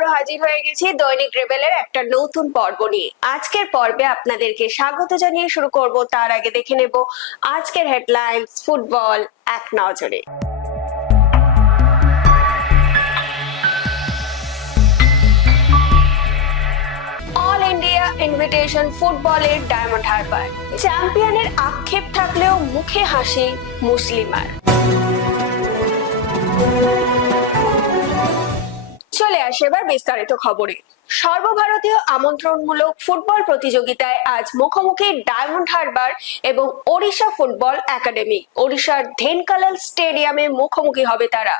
আবারও হাজির হয়ে গেছি দৈনিক রেবেলের একটা নতুন পর্ব নিয়ে। আজকের পর্বে আপনাদেরকে স্বাগত জানিয়ে শুরু করব, তার আগে দেখে নেব আজকের হেডলাইন্স, ফুটবল, এক নজরে। ইনভিটেশন ফুটবলের ডায়মন্ড হারবার। চ্যাম্পিয়নের আক্ষেপ থাকলেও মুখে হাসি মুসলিমার। এবার বিস্তারিত খবরে। সর্বভারতীয় আমন্ত্রণমূলক ফুটবল প্রতিযোগিতায় আজ মুখোমুখি ডায়মন্ড হারবার এবং ওড়িশা ফুটবল একাডেমি। ওড়িশার ধেনকালাল স্টেডিয়ামে মুখোমুখি হবে তারা।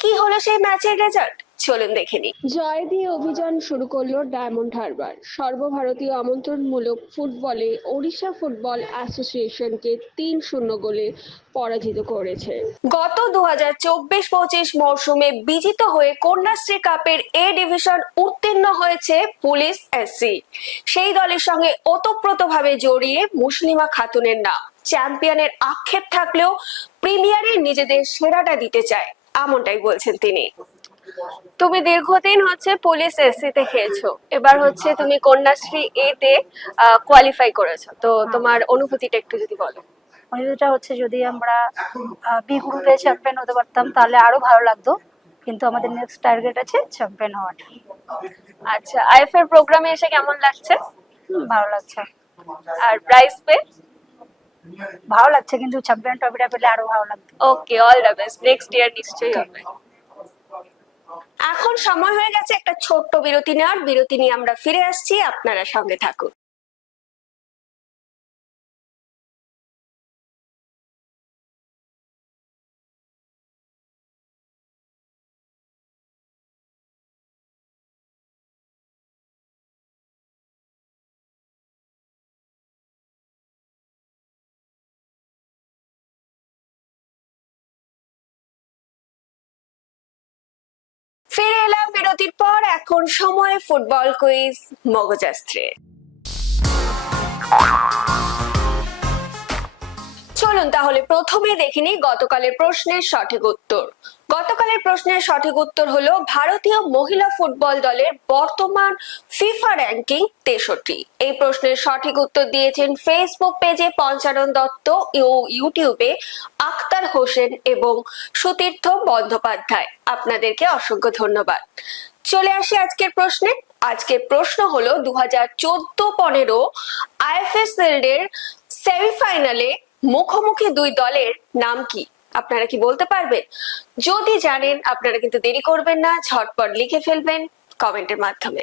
কি হলো সেই ম্যাচের রেজাল্ট? চলুন দেখে নিই। জয় দিয়ে অভিযান শুরু করল ডায়মন্ড হারবার সর্বভারতীয় আমন্ত্রণমূলক ফুটবলে ওড়িশা ফুটবল অ্যাসোসিয়েশনকে তিন শূন্য গোলে পরাজিত করেছে। গত দু হাজার চব্বিশ পঁচিশ মরশুমে বিজিত হয়ে কন্যাশ্রী কাপের এ ডিভিশন উত্তীর্ণ হয়েছে পুলিশ এসসি। সেই দলের সঙ্গে ওতপ্রোতভাবে জড়িয়ে মুসলিমা খাতুনের নাম। চ্যাম্পিয়নের আক্ষেপ থাকলেও প্রিমিয়ারে নিজেদের সেরাটা দিতে চায় এমনটাই বলছেন তিনি। তুমি দীর্ঘদিন হচ্ছে পুলিশ এসসি তে খেলছো। এবার হচ্ছে তুমি কন্যাশ্রী এ তে কোয়ালিফাই করেছ। তো তোমার অনুভূতিটা একটু যদি বলো। অনুভূতিটা হচ্ছে যদি আমরা বি গ্রুপে চ্যাম্পিয়ন হতে পারতাম তাহলে আরও ভালো লাগতো। কিন্তু আমাদের নেক্সট টার্গেট আছে চ্যাম্পিয়ন হওয়াটা আচ্ছা আইএফ এর প্রোগ্রামে এসে কেমন লাগছে? ভালো লাগছে। আর প্রাইস পে ভালো লাগছে কিন্তু চ্যাম্পিয়ন ট্রফিটা পেলে আরও ভালো লাগতো। Okay all the best next year নিশ্চয়ই হবে। এখন সময় হয়ে গেছে একটা ছোট্ট বিরতি নেওয়ার। বিরতি নিয়ে আমরা ফিরে আসছি। আপনারা সঙ্গে থাকুন। ফিরে এলাম বিরতির পর। এখন সময় ফুটবল কুইজ মগজাস্ত্রের চলুন তাহলে প্রথমে দেখে নিই গতকালের প্রশ্নের সঠিক উত্তর। গতকালের প্রশ্নের সঠিক উত্তর হলো ভারতীয় মহিলা ফুটবল দলের বর্তমান ফিফা র্যাঙ্কিং তেষট্টি। এই প্রশ্নের সঠিক উত্তর দিয়েছেন ফেসবুক পেজে পঞ্চানন দত্ত ও ইউটিউবে আক্তার হোসেন এবং সুতীর্থ বন্দ্যোপাধ্যায়। আপনাদেরকে অসংখ্য ধন্যবাদ। চলে আসি আজকের প্রশ্নে। আজকের প্রশ্ন হলো দু হাজার চোদ্দ পনেরো আইএফএসএল সেমিফাইনালে মুখোমুখি দুই দলের নাম কি? আপনারা কি বলতে পারবেন? যদি জানেন, আপনারা কিন্তু দেরি করবেন না, ঝটপট লিখে ফেলবেন কমেন্টের মাধ্যমে।